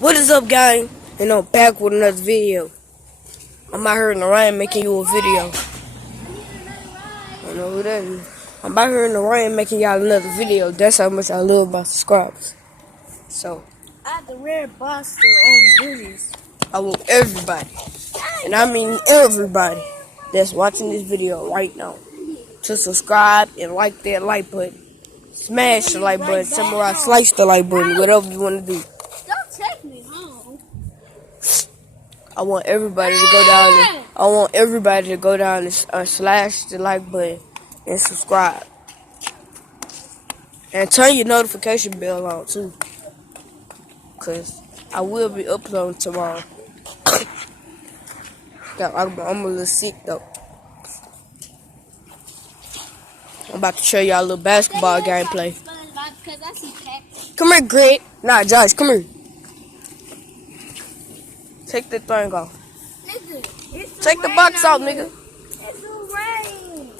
What is up, gang? And I'm back with another video. I'm out here in the rain making you a video. I don't know who that is. I'm out here in the rain making y'all another video. That's how much I love my subscribers. So, I the red Buster on duties. I want everybody, and I mean everybody that's watching this video right now, to subscribe and like that like button. Smash the like button, samurai slice the like button, whatever you want to do. Don't take me home. I want everybody to go down there. I want everybody to go down and slash the like button and subscribe. And turn your notification bell on too, cause I will be uploading tomorrow. I'm a little sick though. I'm about to show y'all a little basketball gameplay. Come here, Greg. Nah, Josh, come here. Take the thing off. Take the box out, nigga. It's the rain.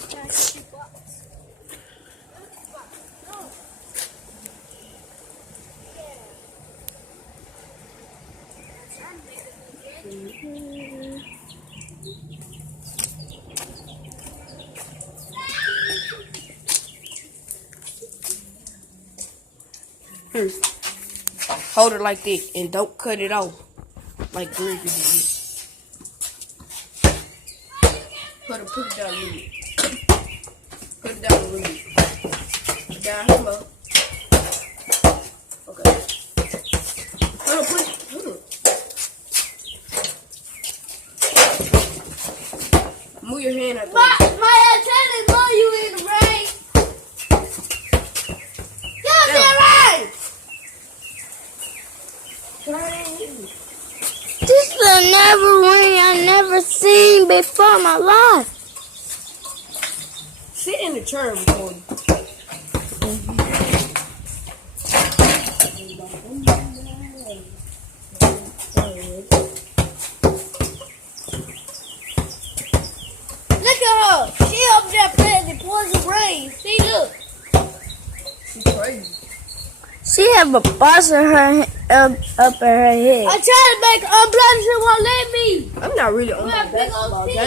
Here. Hold it like this and don't cut it off like Greg did. Put it down a little bit. Put it down a little bit. Put down him up. Okay. Hold on, put it. Move your hand out there. My antenna know you in the rain. Get in the rain. This will never rain I never seen before in my life. Sit in the chair before you. Look at her. She up there playing the poison rain. See, look. She's crazy. She have a buzz in her up in her head. I tried to make her unblind. She won't let me. I'm not really on my basketball game.